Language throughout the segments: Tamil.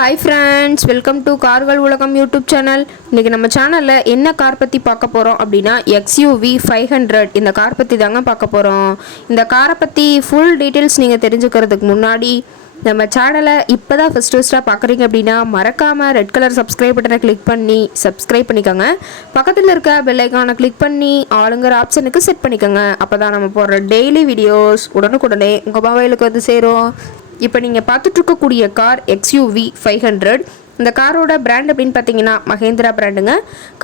ஹாய் ஃப்ரெண்ட்ஸ், வெல்கம் டு கார்கள் உலகம் யூடியூப் சேனல். இன்றைக்கி நம்ம சேனலில் என்ன கார் பற்றி பார்க்க போகிறோம் அப்படின்னா XUV 500 இந்த கார் பற்றி தாங்க பார்க்க போகிறோம். இந்த காரை பற்றி ஃபுல் டீட்டெயில்ஸ் நீங்கள் தெரிஞ்சுக்கிறதுக்கு முன்னாடி நம்ம சேனலை இப்போ தான் ஃபஸ்ட்டாக பார்க்குறீங்க அப்படின்னா மறக்காமல் ரெட் கலர் சப்ஸ்கிரைப் பட்டனை கிளிக் பண்ணி சப்ஸ்கிரைப் பண்ணிக்கோங்க. பக்கத்தில் இருக்க பெல் ஐக்கானை கிளிக் பண்ணி ஆளுங்கிற ஆப்ஷனுக்கு செட் பண்ணிக்கோங்க. அப்போ தான் நம்ம போடுற டெய்லி வீடியோஸ் உடனுக்குடனே உங்கள் மொபைலுக்கு வந்து சேரும். இப்போ நீங்கள் பார்த்துட்ருக்கக்கூடிய கார் XUV 500. இந்த காரோட பிராண்ட் அப்படின்னு பார்த்தீங்கன்னா மஹேந்திரா பிராண்டுங்க.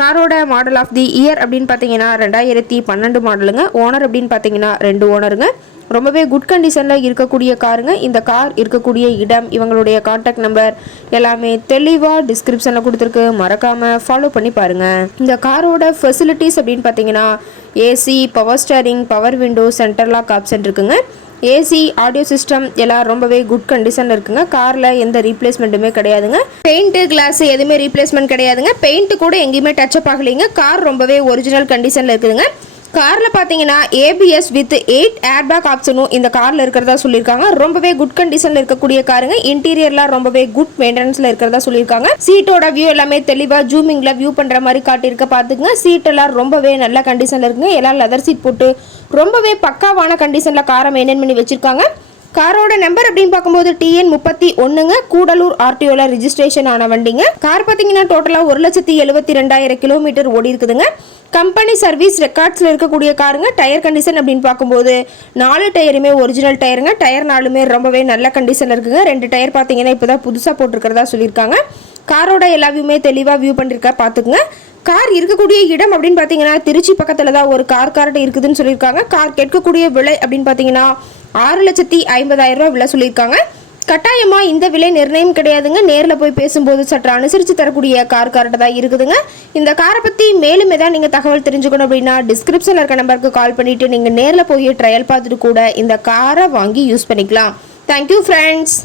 காரோட மாடல் ஆஃப் தி இயர் அப்படின்னு பார்த்தீங்கன்னா 2012 மாடலுங்க. ஓனர் அப்படின்னு பார்த்தீங்கன்னா 2 ஓனருங்க. ரொம்பவே குட் கண்டிஷனில் இருக்கக்கூடிய காருங்க. இந்த கார் இருக்கக்கூடிய இடம், இவங்களுடைய கான்டாக்ட் நம்பர் எல்லாமே தெளிவாக டிஸ்கிரிப்ஷனில் கொடுத்துருக்கு. மறக்காமல் ஃபாலோ பண்ணி பாருங்கள். இந்த காரோட ஃபெசிலிட்டிஸ் அப்படின்னு பார்த்தீங்கன்னா AC, power steering, power window, centre lock option இருக்குங்க. ஏசி, ஆடியோ சிஸ்டம் எல்லாம் ரொம்பவே குட் கண்டிஷனில் இருக்குங்க. காரில் எந்த ரீப்ளேஸ்மெண்ட்டுமே கிடையாதுங்க. பெயிண்ட்டு, கிளாஸ் எதுவுமே ரீப்ளேஸ்மெண்ட் கிடையாதுங்க. பெயிண்ட்டு கூட எங்கேயுமே டச்சப் ஆகலைங்க. கார் ரொம்பவே ஒரிஜினல் கண்டிஷனில் இருக்குதுங்க. காரில் பார்த்தீங்கன்னா ABS வித் 8 ஏர்பேக் ஆப்ஷனும் இந்த காரில் இருக்கிறதா சொல்லியிருக்காங்க. ரொம்பவே குட் கண்டிஷனில் இருக்கக்கூடிய காருங்க. இன்டீரியர்லாம் ரொம்பவே குட் மெயின்டெனன்ஸில் இருக்கிறதா சொல்லியிருக்காங்க. சீட்டோட வியூ எல்லாமே தெளிவாக ஜூமிங்கில் வியூ பண்ணுற மாதிரி காட்டியிருக்க பார்த்துக்குங்க. சீட்டெல்லாம் ரொம்பவே நல்ல கண்டிஷனில் இருக்குங்க. எல்லாம் லெதர் சீட் போட்டு ரொம்பவே பக்காவான கண்டிஷனில் காரை மெயின்டைன் பண்ணி வச்சுருக்காங்க. காரோட நம்பர் அப்படின்னு பார்க்கும்போது TN 31ங்க. கூடலூர் RTOல ரிஜிஸ்ட்ரேஷன் ஆன வண்டிங்க. கார் பார்த்தீங்கன்னா டோட்டலாக 1,72,000 கிலோமீட்டர் ஓடி இருக்குதுங்க. கம்பெனி சர்வீஸ் ரெக்கார்ட்ஸில் இருக்கக்கூடிய காருங்க. டயர் கண்டிஷன் அப்படின்னு பார்க்கும்போது 4 டயருமே ஒரிஜினல் டயருங்க. டயர் 4மே ரொம்பவே நல்ல கண்டிஷனில் இருக்குங்க. 2 டயர் பார்த்தீங்கன்னா இப்போ தான் புதுசாக போட்டிருக்கிறதா சொல்லியிருக்காங்க. காரோட எல்லா வியூமே தெளிவாக வியூ பண்ணிருக்கா பார்த்துக்குங்க. கார் இருக்கக்கூடிய இடம் அப்படின்னு பார்த்தீங்கன்னா திருச்சி பக்கத்தில் தான் ஒரு கார்ட்ட இருக்குதுன்னு சொல்லியிருக்காங்க. கார் கேட்கக்கூடிய விலை அப்படின்னு பார்த்தீங்கன்னா 6,50,000 ரூபா விலை சொல்லியிருக்காங்க. கட்டாயமாக இந்த விலை நிர்ணயம் கிடையாதுங்க. நேரில் போய் பேசும்போது சற்று அனுசரித்து தரக்கூடிய கார்ட்ட தான் இருக்குதுங்க. இந்த காரை பற்றி மேலும் ஏதாவது நீங்கள் தகவல் தெரிஞ்சுக்கணும் அப்படின்னா டிஸ்கிரிப்ஷனில் இருக்க நம்பருக்கு கால் பண்ணிவிட்டு நீங்கள் நேரில் போய் ட்ரையல் பார்த்துட்டு கூட இந்த காரை வாங்கி யூஸ் பண்ணிக்கலாம். Thank you friends.